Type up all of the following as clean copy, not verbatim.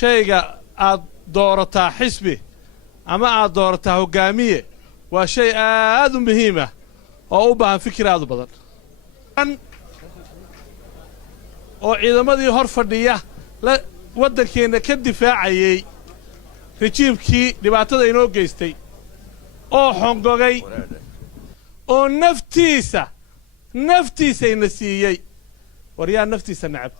shayga aad doorataa xisbi ama aad doorataa hogaamiye waa shay aad u muhiim ah oo u baahan fikir aad u badan oo ciidamadii hor fadhiya waddankeena ka difaacayay rejiimkii dhibaatada inoo geystay oo xongogay oo naftiisa ina siiyey war yaa naftiisa nacab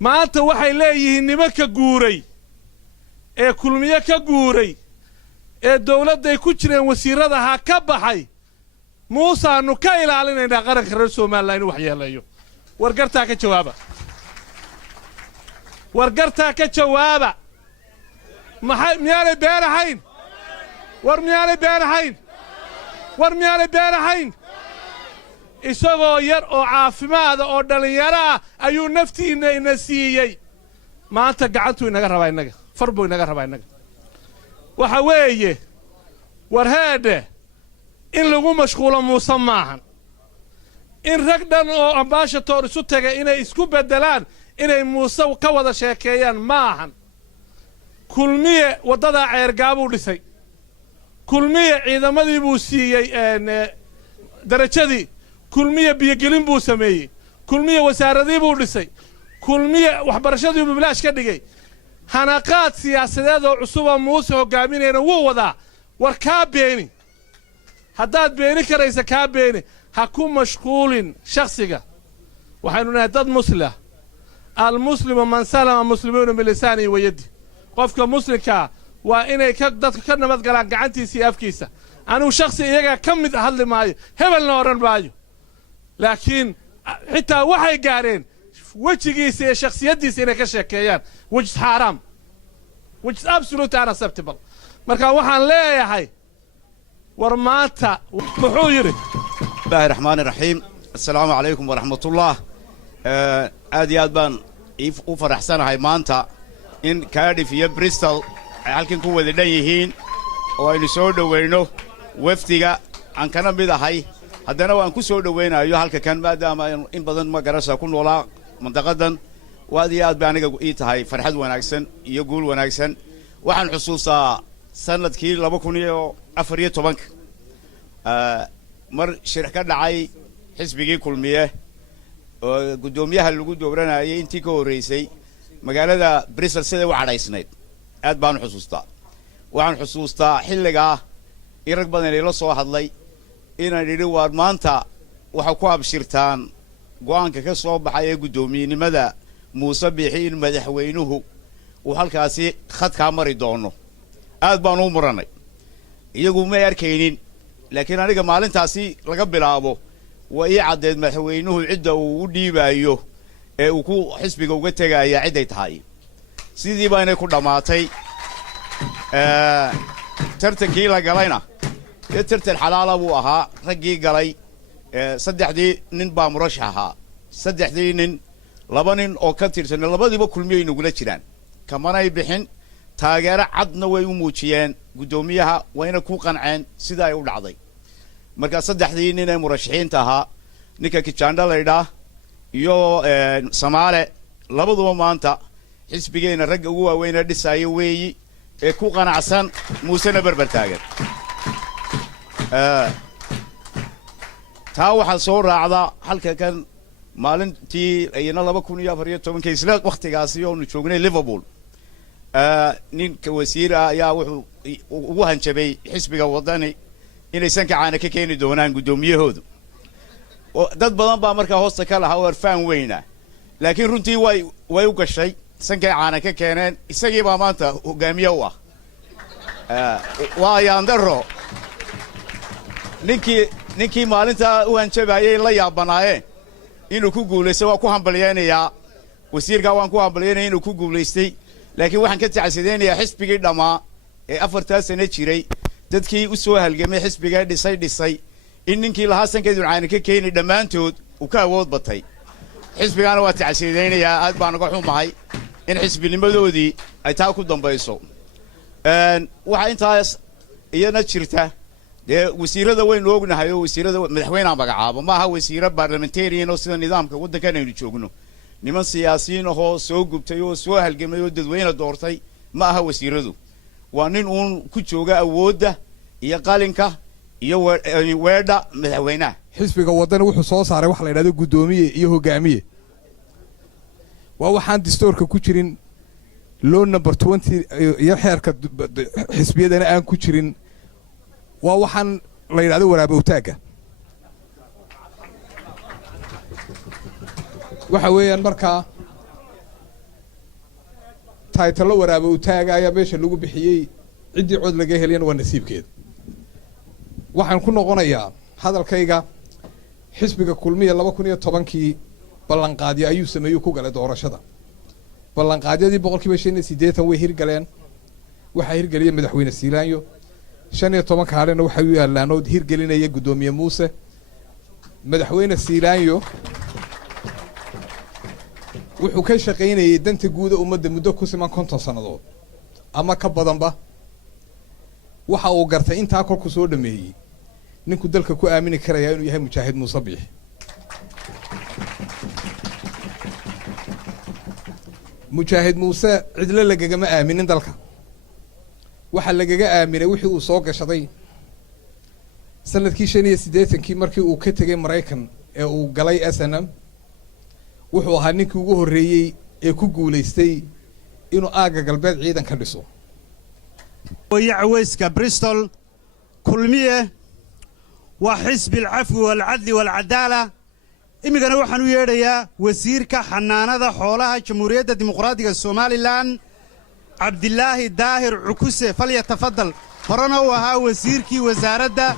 maanta waxay leeyihiin nimanka guuray ee kulmiye ka guuray ee dawladday ku jireen wasiiradaha ka baxay muusaanu ka ilaalinaynaa qaranka reer Soomaaliland inuu wax yeelayo wargartaa ka jawaaba miyaanay beenahayn isagoo yar oo caafimaada oo dhalinyaro ah ayuu naftiina ina siiyey maanta gacantuu inaga rabaa innaga far buu inaga rabaa innaga waxa weeye war heedhe in lagu mashquulo muuse maahan in rag dhan oo ambaashadoor isu taga inay isku beddelaan inay muuse ka wada sheekeeyaan maahan kulmiye waddadaa ceergaabuu dhisay kulmiye ciidamadii buu siiyey darajadii kulmiye biyogelin buu sameeyey kulmiye wasaaradii buu dhisay kulmiye waxbarashadii buu bilaash ka dhigay hanaqaad siyaasadeed oo cusuboo muuse hogaaminayna wuu wadaa war kaa beeni haddaad beeni karaysa kaa beeni ha ku mashquulin shakhsiga waxaynu nahay dad muslah almuslimu man salama muslimuuna bilisaanihi wa yadi qofka muslimkaa waa inay dadka ka nabad galaan gacantiisa iyo afkiisa anigu shakhsi iyagaa ka mid hadli maayo hebelna odhan maayo laakiin xitaa waxay gaareen wejigiisa iyo shakhsiyaddiisa inay ka sheekeeyaan which is haram which is absolutely unacceptable marka waxaan leeyahay war maanta muxuu yidhi bismillaahi raxmaani raxiim assalaamu calaykum waraxmatullah aad iyo aad baan u faraxsanahay maanta in Cardiff iyo Bristol ay halkan ku wada dhan yihiin oo aynu soo dhaweyno wafdiga aan kana mid ahay haddana waan ku soo dhaweynayo halka kan maadaama in badan ma garasha ku noolaa mandaqadan waad iyo aad baan aniga ii tahay farxad wanaagsan iyo guul wanaagsan waxaan xusuustaa sanadkii 2014 mar shir ka dhacay xisbigii kulmiye oo gudoomiyaha lagu dooranayay intii ka horeysay magaalada Bristol sida u cadhaysnayd aad baan xusuustaa waxaan xusuustaa xilliga irag badan ee la soo hadlay inaan idhi waar maanta waxa ku abshirtaan go'aanka ka soo baxay ee gudoomiyenimada Muuse Biixi madaxweynuhu uu halkaasi khadka mari doono aad baan u muranay iyagu ma arkaynin laakiin aniga maalintaasi laga bilaabo waa ii cadeed madaxweynuhu cidda uu u dhiibayo ee uu ku xisbiga uga tagaya ciday tahay sidii baa inay ku dhamaatay tartankii la galayna tartan xalaal buu ahaa raggii galay saddexdii nin baa murashax ahaa saddexdii nin laba nin oo ka tirsan labadiiba kulmiyay nagula jiraan kamanay bixin taageero cadna way u muujiyeen gudoomiyaha wayna ku qanceen sida ay u dhacday marka saddexdii nin ee murashaxiinta ahaa ninka Kichanda leeyahay iyo Samaale labaduba maanta xisbigeena ragga ugu waaweyn dhisay weeyi ee ku qanacsan Muuse barbar taagan taa waxa soo raacda halka kan maalintii ayna 2014 isla waqtigaasi oo joognay Liverpool ninka wasiira ayaa wuxuu ugu hanjabay xisbiga wadani inaysan ka caana ka keeni doonaan gudoomiyahoodu dad badan baa markaa hoosta ka lahaa warfaan weyna laakiin runtii way u gashay sanka caana ka keeneen isagii baa maanta hogaamiye u ah waa yaandaro ninkii maalinta u hanjabayay la yaabanaayeen inuu ku guuleystay waa ku hambalyeynaya wasiirka waan ku hambalyeynaya inuu ku guuleystay laakiin waxaan ka tacsideynaya xisbigii dhamaa ee 4 sano jiray dadkii u soo halgamay xisbiga dhisay in ninkii lahaa sankeedu caana ka keenay dhamaantood uu ka awood batay xisbigana waa tacsideynaya aad baan uga xumahay in xisbinimadoodii ay taa ku dambayso waxa intaas iyana jirta wasiirada weyn ognahay oo wasiirada madaxweynaha magacaabo ma aha wasiiro parliamentarian oo sida nidaamka waddankan aynu joogno niman siyaasiyiin ahoo soo gubtay oo soo halgamay oo dadweyne doortay ma aha wasiiradu waa nin uun ku jooga awoodda iyo qalinka iyo weedha madaxweynaha xisbiga wadani wuxuu soo saaray wax la yidhahdo guddoomiye iyo hogaamiye waa waxaan dastuurka ku jirin law number 20 iyo xeerka xisbiyadana aan ku jirin waa waxaan la yidhahdo waraabowtaaga waxa weeyaan markaa taytalo waraabowtaaga ayaa meesha lagu bixiyey ciddii cod laga heliyana waa nasiibkeeda waxaan ku noqonayaa hadalkayga xisbiga kulmiya 2010kii ballanqaadyo ayuu sameeyey ku galay doorashada ballanqaadyadii 85% way hirgaleen waxa hirgeliyay madaxweyne Siilaanyo 15 kaalena waxa uu yaalaan hirgelinaya gudoomiye Muuse madaxweyne Siilaanyo wuxuu ka shaqeynayay danta guud ee ummadda muddo ku siman 50 sanadood ama ka badanba waxa uu gartay intaa kolku soo dhameeyay ninku dalka ku aamini karaya inuu yahay mujaahid Muuse Biix mujaahid Muuse cidla lagagama aaminin dalka waxa lagaga aaminay wixii uu soo gashaday sanadkii 85kii markii uu ka tagay Mareykan ee uu galay SNM wuxuu ahaa ninkii ugu horeeyay ee ku guuleystay inuu aaga galbeed ciidan ka dhiso ويعويسك بريستول كلمية وحزب العفو والعدل والعدالة إمي كانوا وحنو يريا وزيرك حنانة حولها جمهورية الديمقراطية الصومالي لان عبد الله داهر عكوسة فليتفضل فرنا وها وزيرك وزارة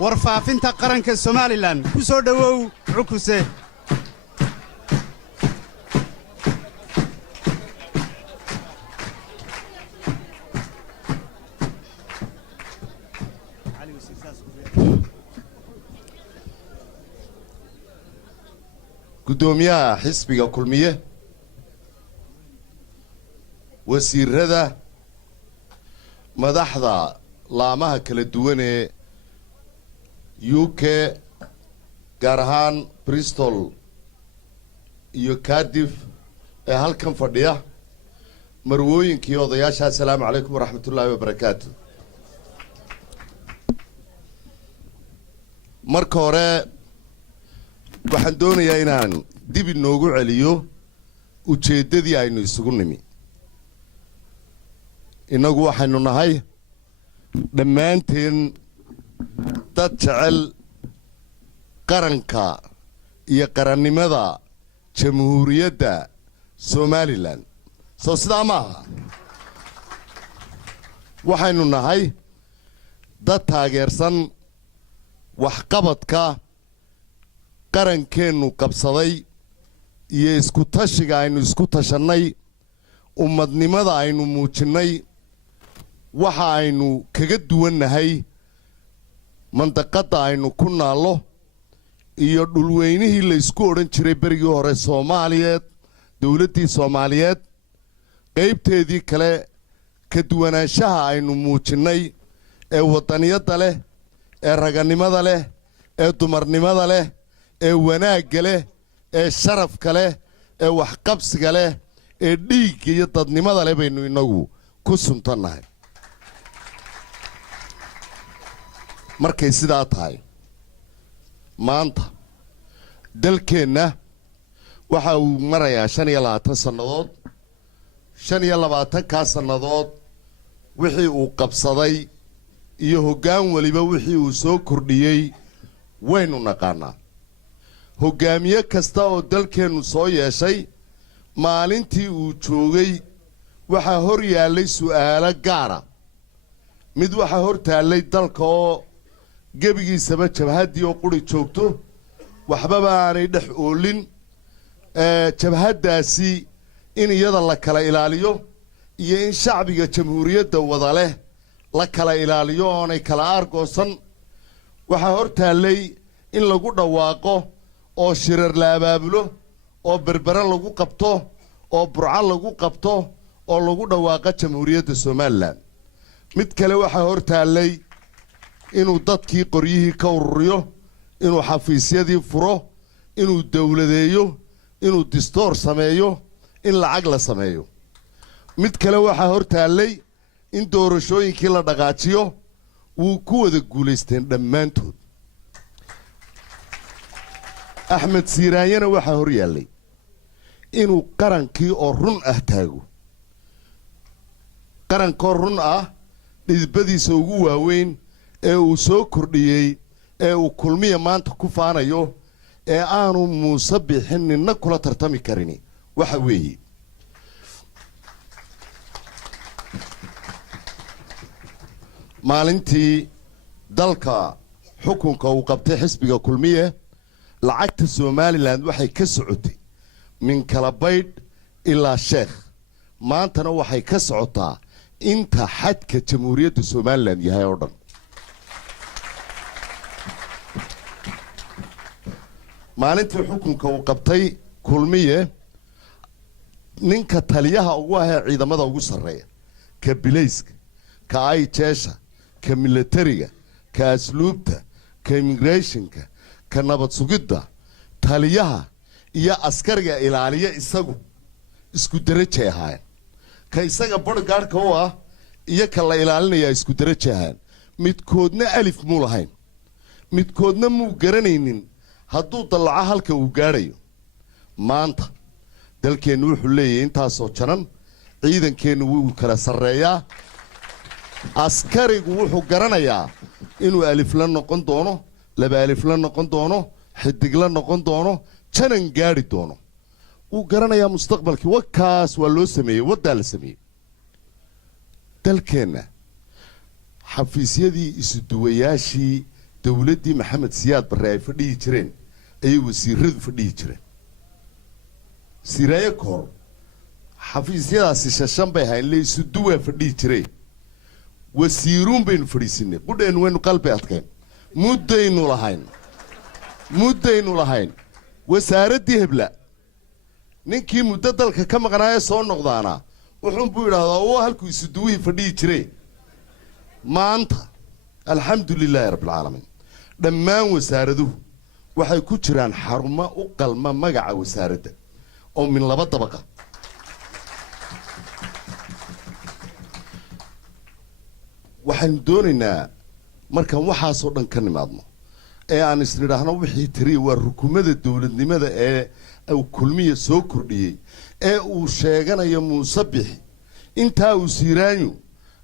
ورفافين تقرنك الصومالي لان كسور دو عكوسة gudoomiyaha xisbiga kulmiye wasiirada madaxda laamaha kala duwan ee UK gaar ahaan Bristol iyo Cardiff ee halkan fadhiya marwooyinkii odayaasha assalaamu calaykum waraxmatullaahi wabarakaatu marka hore waxaan doonayaa inaan dib inoogu celiyo ujeeddadii aynu isugu nimi innagu waxaynu nahay dhammaanteen dad jecel qaranka iyo qarannimada jamhuuriyadda Somaliland soo sidaa maaha waxaynu nahay dad taageersan waxqabadka qarankeenu qabsaday iyo isku tashiga aynu isku tashanay ummadnimada aynu muujinnay waxa aynu kaga duwannahay mandaqadda aynu ku naallo iyo dhulweynihii la isku odhan jiray berigii hore Soomaaliyeed dawladdii Soomaaliyeed qaybteedii kale ka duwanaanshaha aynu muujinnay ee waddaniyadda leh ee raganimada leh ee dumarnimada leh ee wanaagga leh ee sharafka leh ee waxqabsiga leh ee dhiigga iyo dadnimada leh baynu inagu ku suntannahay markay sidaa tahay maanta dalkeenna waxa uu marayaa 25 sannadood 25 sannadood wixii uu qabsaday iyo hoggaan waliba wixii uu soo kordhiyey waynu naqaanaa hogaamiye kasta oo dalkeennu soo yeeshay maalintii uu joogay waxa hor yaallay su'aalo gaara mid waxa hor taallay dalka oo gebigiisaba jabhaddii oo quri joogto waxbaba aanay dhex oolin jabhaddaasi in iyada la kala ilaaliyo iyo in shacbiga jamhuuriyadda wada leh la kala ilaaliyo oonay kala aargoosan waxaa hor taallay in lagu dhawaaqo oo shirar la abaabulo oo berbera lagu qabto oo burco lagu qabto oo lagu dhawaaqo jamhuuriyadda Somaliland mid kale waxaa hor taallay inuu dadkii qoryihii ka ururiyo inuu xafiisyadii furo inuu dawladeeyo inuu distoor sameeyo in lacag la sameeyo mid kale waxaa hor taallay in doorashooyinkii la dhaqaajiyo wuu ku wada guulaysteen dhammaantood axmed siiraanyana waxaa hor yaallay inuu qarankii oo run ah taago qarankoo run ah dhidibadiisa ugu waaweyn ee uu soo kordhiyey ee uu kulmiya maanta ku faanayo ee aanu muuse bixin ninna kula tartami karini waxa weeye maalintii dalka xukunka uu qabtay xisbiga kulmiye lacagta somaliland waxay ka socotay min kala baydh ilaa sheekh maantana waxay ka socotaa inta xadka jamhuuriyadda somaliland yahay oo dhan maalintii xukunka uu qabtay kulmiye ninka taliyaha ugu ahee ciidamada ugu sarreeya ka bilayska ka ayjeesha ka milatariga ka asluubta ka immigrationka ka nabad sugidda taliyaha iyo askariga ilaaliya isagu isku darajay ahaayeen ka isaga bodyguardka u ah iyo ka la ilaalinayaa isku darajay ahaayeen midkoodna alif muu lahayn midkoodna muu garanaynin hadduu dallaco halka uu gaadhayo maanta dalkeennu wuxuu leeyahay intaasoo janan ciidankeennu wuu kala sarreeyaa askarigu wuxuu garanayaa inuu alif la noqon doono laba alif la noqon doono xidig la noqon doono janan gaadhi doono wuu garanayaa mustaqbalkii wakaas waa loo sameeyey waddaa la sameeyey dalkeenna xafiisyadii isuduwayaashii dowladdii maxamed siyaad barre ay fadhihi jireen ayay wasiiradu fadhihi jireen siraaye kahor xafiisyadaasi shashan bay ahayn le isuduwaa fadhihi jireen wasiiruun baynu fadhiisinay qudheennu waynu qalbi adkayn muddaynu lahayn wasaaraddii hebla ninkii muddo dalka ka maqnaayee soo noqdaana wuxuunbuu yidhahdaa oo halkuu isuduwihii fadhihi jiray maanta alxamdu lilaahi rabbilcaalamiin dhammaan wasaaraduhu waxay ku jiraan xarumo u qalma magaca wasaaradda oo min 2 dabaqa waxaan doonaynaa markaan waxaasoo dhan ka nimaadno ee aan isnidhaahno wixii tiriya waa rukumada dowladnimada ee uu kulmiya soo kordhiyey ee uu sheeganayo muuse bixi intaa uu siiraanyo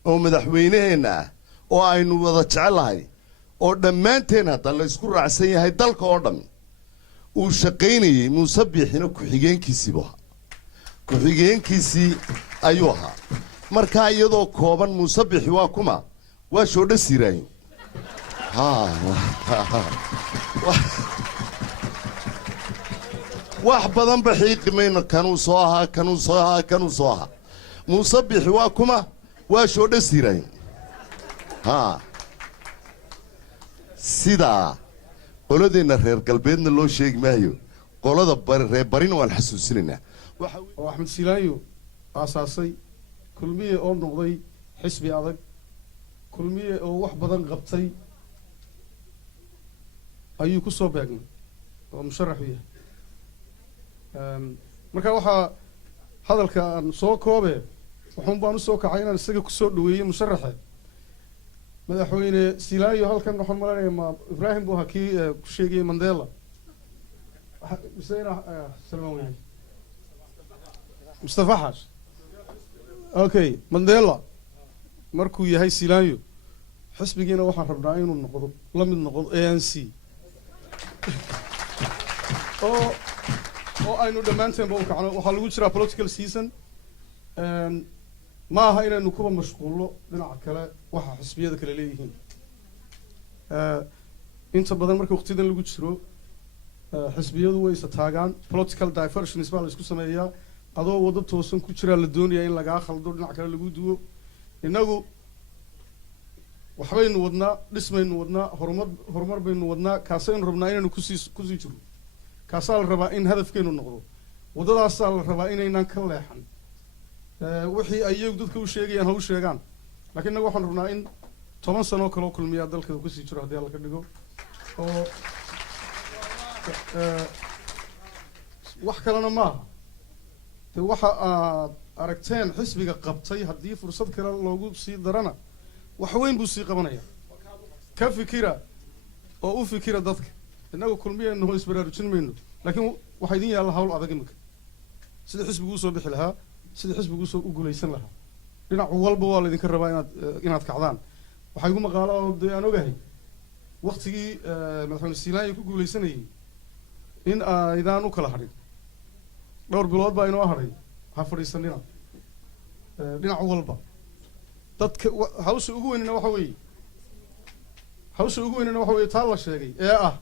oo madaxweynaheenna ah oo aynu wada jecelahay oo dhammaanteen hadda la isku raacsan yahay dalka oo dhan uu shaqaynayey muuse bixina ku-xigeenkiisiibuu ahaa ku-xigeenkiisii ayuu ahaa markaa iyadoo kooban muuse bixi waa kuma waa shoodha siiraanyo wax badanba xiiqi mayno kanuu soo ahaa muuse bixi waa kuma waa shoodha siiraanyo sidaa qoladeenna reer galbeedna loo sheegi maayo qolada reer barina waan xasuusinaynaa oo axmed silaanyo aasaasay kulmiye oo noqday xisbi adag kulmiye oo wax badan qabtay ayuu ku soo beegnay oo musharax u yahay marka waxaa hadalka aan soo koobe wuxuun baan u soo kacay inaan isaga ku soo dhaweeyo musharaxe madaxweyne silaanyo halkan waxaan malanaya ma ibraahim buu ahaa kii ku sheegayay mandela mustafa xaash okay mandela markuu yahay silaanyo xisbigiina waxaan rabnaa inuu noqdo la mid noqdo ANC oo aynu dhammaanteenba u kacno waxaa lagu jiraa political season ma aha inaynu kuba mashquulno dhinaca kale waxa xisbiyada kale leeyihiin inta badan marka waqtidan lagu jiro xisbiyadu way isa taagaan political diversions baa la isku sameeyaa adoo waddo toosan ku jiraa la doonayaa in lagaa khaldo dhinac kale lagu duwo innagu waxbaynu wadnaa dhismaynu wadnaa horumar baynu wadnaa kaasaynu rabnaa inaynu kusii jirno kaasaa la rabaa in hadafkeenu noqdo waddadaasaa la rabaa inaynaan ka leexan wixii ayagu dadka u sheegayaan ha u sheegaan laakiin innagu waxaan rabnaa in 10 sano kaloo kulmiyaa dalka kusii jiro haddii alla ka dhigo oo wax kalena maaha de waxa aad aragteen xisbiga qabtay haddii fursad kale loogu sii darana wax weyn buu sii qabanaya ka fikira oo u fikira dadka innagu kulmiyeenu oo isbaraarujin mayno laakiin waxaa idin yaalla hawl adag iminka sida xisbigu usoo bixi lahaa sida xisbigu usoo u guulaysan lahaa dhinac walba waa laydinka rabaa inaad kacdaan waxaa igu maqaalo oo dee aan ogahay waktigii madaxweyne siilaanya ku guulaysanayay in aydaan u kala hadhin dhowr bilood baa inoo hadhay ha fadhiisanina dhinac walba dadka hawsha ugu weynina waxa weeye taa la sheegay ee ah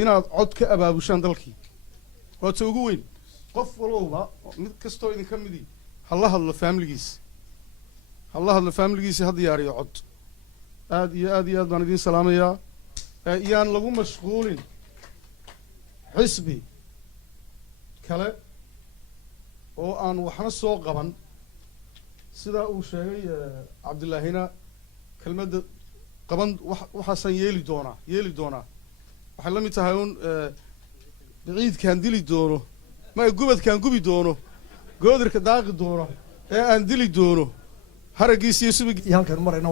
inaad cod ka abaabushaan dalkii waa ta ugu weyn qof walowba mid kastoo idinka midii ha la hadlo faamiligiisi ha diyaariyo cod aad iyo aad baan idiin salaamayaa iyaan lagu mashquulin xisbi kale oo aan waxna soo qaban sidaa uu sheegay cabdillaahina kelmadda qaban waxaasaan yeeli doonaa waxay la mid tahay un baciidkaan dili doono ma gubadkaan gubi doono goodirka daaqi doono ee aan dili doono haraggiisa iyo subig iyo halkan marayna